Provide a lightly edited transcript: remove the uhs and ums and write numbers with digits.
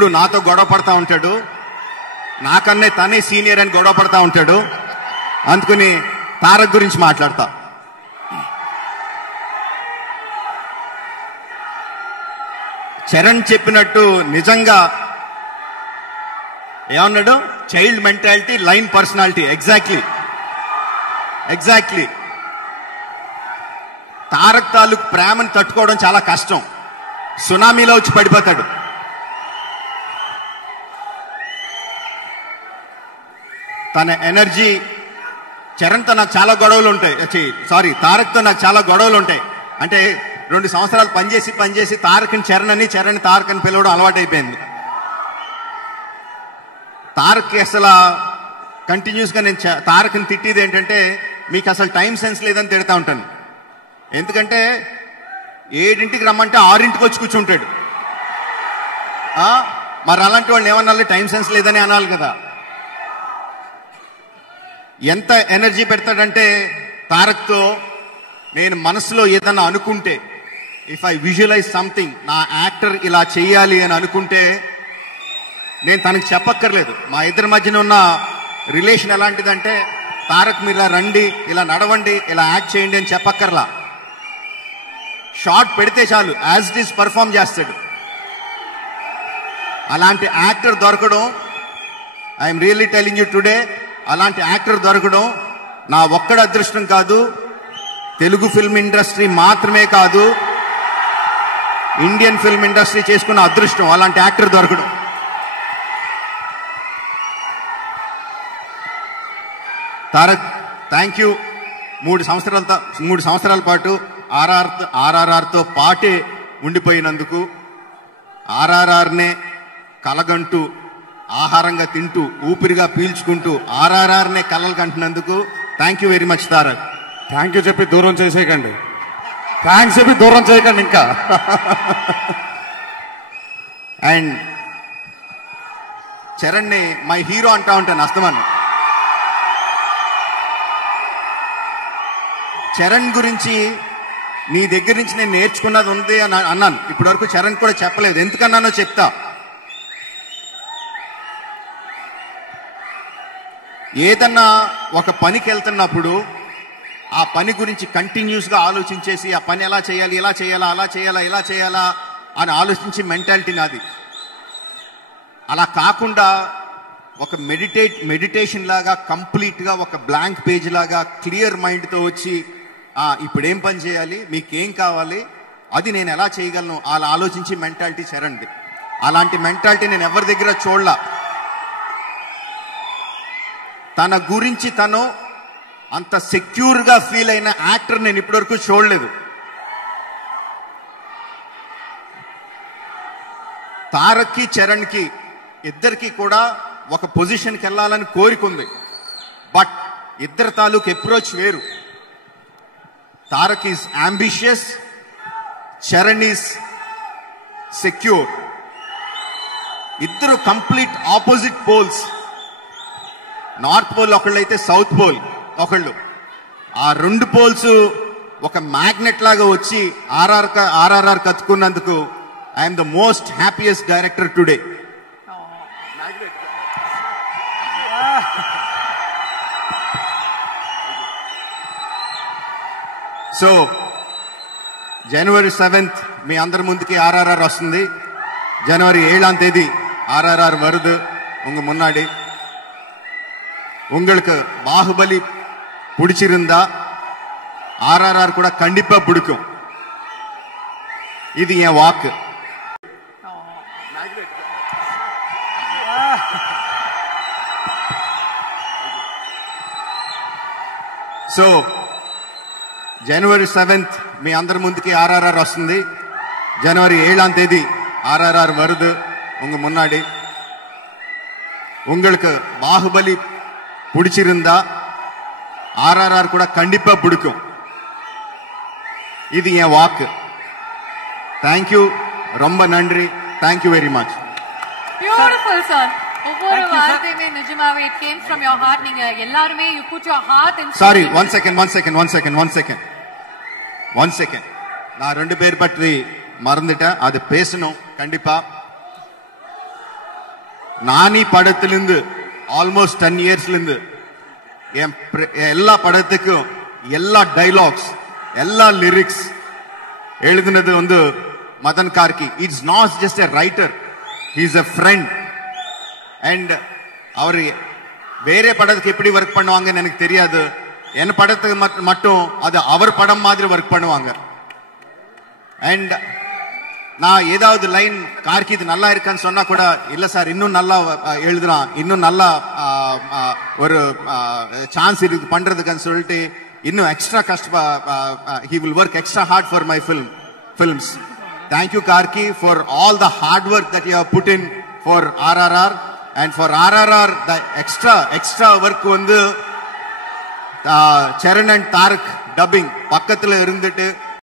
ఎప్పుడు నాతో గొడవ పడతా ఉంటాడు, నాకన్నే తనే సీనియర్ అని గొడవ పడతా ఉంటాడు. అందుకని తారక్ గురించి మాట్లాడతా. చరణ్ చెప్పినట్టు నిజంగా ఏమన్నాడు, child mentality, line personality. Exactly Tarak తాలూకు ప్రేమను తట్టుకోవడం చాలా కష్టం. సునామీలో వచ్చి పడిపోతాడు. తన ఎనర్జీ, చరణ్తో నాకు చాలా గొడవలు ఉంటాయి, తారక్తో నాకు చాలా గొడవలు ఉంటాయి. అంటే 2 సంవత్సరాలు పనిచేసి తారక్ని చరణ్ అని, చరణ్ తారక్ అని పిలవడం అలవాటైపోయింది. తారక్కి అసలు కంటిన్యూస్గా నేను తారక్ని తిట్టేది ఏంటంటే, మీకు అసలు టైం సెన్స్ లేదని తిడతా ఉంటాను. ఎందుకంటే 7ంటికి రమ్మంటే 6ంటికి వచ్చి కూర్చుంటాడు. మరి అలాంటి వాళ్ళు ఏమన్నా టైం సెన్స్ లేదని అనాలి కదా. ఎంత ఎనర్జీ పెడతాడంటే తారక్తో నేను మనసులో ఏదన్నా అనుకుంటే, ఇఫ్ ఐ విజువలైజ్ సంథింగ్, నా యాక్టర్ ఇలా చేయాలి అని అనుకుంటే నేను తనకు చెప్పక్కర్లేదు. మా ఇద్దరి మధ్యన ఉన్న రిలేషన్ ఎలాంటిదంటే, తారక్ మీరు ఇలా రండి, ఇలా నడవండి, ఇలా యాక్ట్ చేయండి అని చెప్పక్కర్లా. షార్ట్ పెడితే చాలు యాజ్ ఇట్ ఈస్ పర్ఫామ్ చేస్తాడు. అలాంటి యాక్టర్ దొరకడం, I'm really telling you today, అలాంటి యాక్టర్ దొరకడం నా ఒక్కడి అదృష్టం కాదు, తెలుగు ఫిల్మ్ ఇండస్ట్రీ మాత్రమే కాదు, ఇండియన్ ఫిల్మ్ ఇండస్ట్రీ చేసుకున్న అదృష్టం అలాంటి యాక్టర్ దొరకడం. Tarak, thank you. 3 సంవత్సరాల పాటు ఆర్ఆర్ఆర్తో పాటే ఉండిపోయినందుకు, ఆర్ఆర్ఆర్నే కలగంటూ, ఆహారంగా తింటూ, ఊపిరిగా పీల్చుకుంటూ ఆర్ఆర్ఆర్నే కలలు కంటున్నందుకు thank you very much Tarak. Thank you చెప్పి దూరం చేసేయకండి, థ్యాంక్స్ చెప్పి దూరం చేయకండి ఇంకా. అండ్ చరణ్ని మై హీరో అంటా ఉంటాను అస్తమాను. చరణ్ గురించి నీ దగ్గర నుంచి నేను నేర్చుకున్నది ఉంది అని అన్నాను. ఇప్పటి వరకు చరణ్ కూడా చెప్పలేదు, ఎందుకన్నానో చెప్తా. ఏదన్నా ఒక పనికి వెళ్తున్నప్పుడు ఆ పని గురించి కంటిన్యూస్గా ఆలోచించేసి, ఆ పని ఎలా చేయాలి, ఇలా చేయాలా, అలా చేయాలా, ఇలా చేయాలా అని ఆలోచించి మెంటాలిటీ నాది. అలా కాకుండా ఒక మెడిటేషన్ లాగా, కంప్లీట్గా ఒక బ్లాంక్ పేజ్ లాగా క్లియర్ మైండ్తో వచ్చి, ఇప్పుడేం పని చేయాలి, మీకేం కావాలి, అది నేను ఎలా చేయగలను అలా ఆలోచించి మెంటాలిటీ చరణ్ది. అలాంటి మెంటాలిటీ నేను ఎవరి దగ్గర చూడలా. తన గురించి తను అంత సెక్యూర్గా ఫీల్ అయిన యాక్టర్ నేను ఇప్పటివరకు చూడలేదు. తారక్కి చరణ్కి ఇద్దరికి కూడా ఒక పొజిషన్కి వెళ్ళాలని కోరికుంది. బట్ ఇద్దరు తాలూకు అప్రోచ్ వేరు. Tarak is ambitious, Charan is secure. ఇద్దరు complete opposite poles. North pole ఒకళ్ళైతే సౌత్ పోల్ ఒకళ్ళు. ఆ 2 పోల్స్ ఒక మ్యాగ్నెట్ లాగా వచ్చి ఆర్ఆర్ఆర్ కత్తుకున్నందుకు I'm the most happiest director today. So January 7th మీ అందరి ముందుకి ఆర్ఆర్ఆర్ వస్తుంది. January 7ஆம் தேதி ஆர்ஆர்ஆர் வருது உங்க முன்னாடி. உங்களுக்கு பாகுபலி பிடிச்சிருந்தா ஆர்ஆர்ஆர் கூட கண்டிப்பா பிடிக்கும். இது என் வாக்கு. సో January 7th మీ అందరి ముందుకి ఆర్ఆర్ఆర్ వస్తుంది. January 7ஆம் தேதி ஆர்ஆர்ஆர் வருது உங்க முன்னாடி. உங்களுக்கு பாகுபலி பிடிச்சிருந்தா ஆர்ஆர்ஆர் கூட கண்டிப்பா பிடிக்கும். இது என் வாக்கு. தேங்க்யூ, ரொம்ப நன்றி. Thank you very much. Beautiful sir. ஒவ்வொரு வார்த்தையுமே நிஜமாவே it came from your heart. நீங்க எல்லாரும் you put your heart in. Sorry, one second. நான் 2 பேர் பற்றி மறந்துட்டேன். அது பேசணும் கண்டிப்பா. நானி படத்திலிருந்து ஆல்மோஸ்ட் 10 இயர்ஸ்ல இருந்து எல்லா படத்துக்கும் எல்லா டைலாக்ஸ் எல்லா லிரிக்ஸ் எழுதுனது வந்து Madhan Karky. It's not just a writer, he is a friend. And அவர் வேற படத்துக்கு எப்படி ஒர்க் பண்ணுவாங்கன்னு எனக்கு தெரியாது, என் படத்துக்கு மட்டும் அது அவர் படம் மாதிரி ஒர்க் பண்ணுவாங்க. அண்ட் நான் ஏதாவது லைன் கார்கி இது நல்லா இருக்கான்னு சொன்னா கூட இல்ல சார் இன்னும் நல்லா எழுதலாம், இன்னும் நல்லா ஒரு சான்ஸ் இருக்கு பண்றதுக்குன்னு சொல்லிட்டு இன்னும் extra he will work extra hard for my films. Thank you Karki for all the hard work that you have put in for RRR, and for RRR the extra work வந்து Charan and Tarak dubbing பக்கத்துல இருந்துட்டு